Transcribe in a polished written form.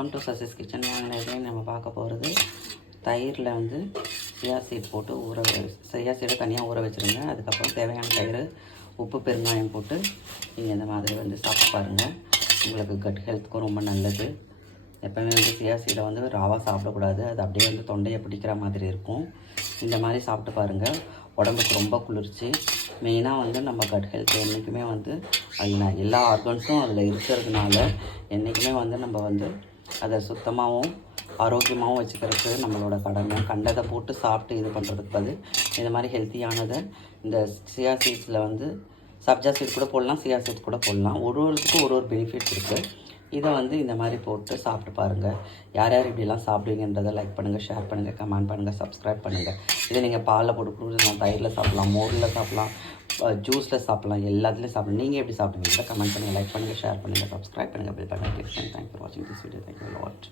Welcome to Sasi's kitchen. வாங்கினதே நம்ம பார்க்க போகிறது தயிரில் வந்து சியா சீட் போட்டு சியா சீடை தனியாக ஊற வச்சுருங்க. அதுக்கப்புறம் தேவையான தயிர், உப்பு, பெருங்காயம் போட்டு நீங்கள் இந்த மாதிரி வந்து சாப்பிட்டு பாருங்கள். உங்களுக்கு கட் ஹெல்த்துக்கும் ரொம்ப நல்லது. எப்போவுமே வந்து சியா சீடை வந்து ராவாக சாப்பிடக்கூடாது. அது அப்படியே வந்து தொண்டையை பிடிக்கிற மாதிரி இருக்கும். இந்த மாதிரி சாப்பிட்டு பாருங்கள். உடம்புக்கு ரொம்ப குளிர்ச்சி. மெயினாக வந்து நம்ம கட் ஹெல்த் என்றைக்குமே வந்து அது எல்லா ஆர்கன்ஸும் அதில் இருக்கிறதுனால என்றைக்குமே வந்து நம்ம வந்து அதை சுத்தமாகவும் ஆரோக்கியமாகவும் வச்சுக்கிறதுக்கு நம்மளோட கடமை. கண்டதை போட்டு சாப்பிட்டு இது பண்ணுறதுக்கு பதில் இந்த மாதிரி ஹெல்த்தியானதை இந்த சியா சீட்ஸில் வந்து சப்ஜா சீட் கூட போடலாம், சியா சீட்ஸ் கூட போடலாம். ஒருவருக்கும் ஒரு பெனிஃபிட்ஸ் இருக்குது. இதை வந்து இந்த மாதிரி போட்டு சாப்பிட்டு பாருங்கள். யார் யார் இப்படிலாம் சாப்பிடுவீங்கன்றதை லைக் பண்ணுங்கள், ஷேர் பண்ணுங்கள், கமெண்ட் பண்ணுங்கள், சப்ஸ்கிரைப் பண்ணுங்கள். இதை நீங்கள் பாலில் போட்டு குடிக்கலாம், தயிரில் சாப்பிட்லாம், மோரில் சாப்பிட்லாம், ஜூஸில் சாப்பிட்லாம், எல்லாத்துலேயும் சாப்பிடலாம். நீங்கள் எப்படி சாப்பிடுவீங்க கமெண்ட் பண்ணுங்கள், லைக் பண்ணுங்கள், ஷேர் பண்ணுங்கள், சப்ஸ்கிரைப் பண்ணுங்கள், பெல் பட்டன் கிளிக் பண்ணுங்கள். தேங்க்ஸ் ஃபார் வாட்சிங் this video. Thank you lot.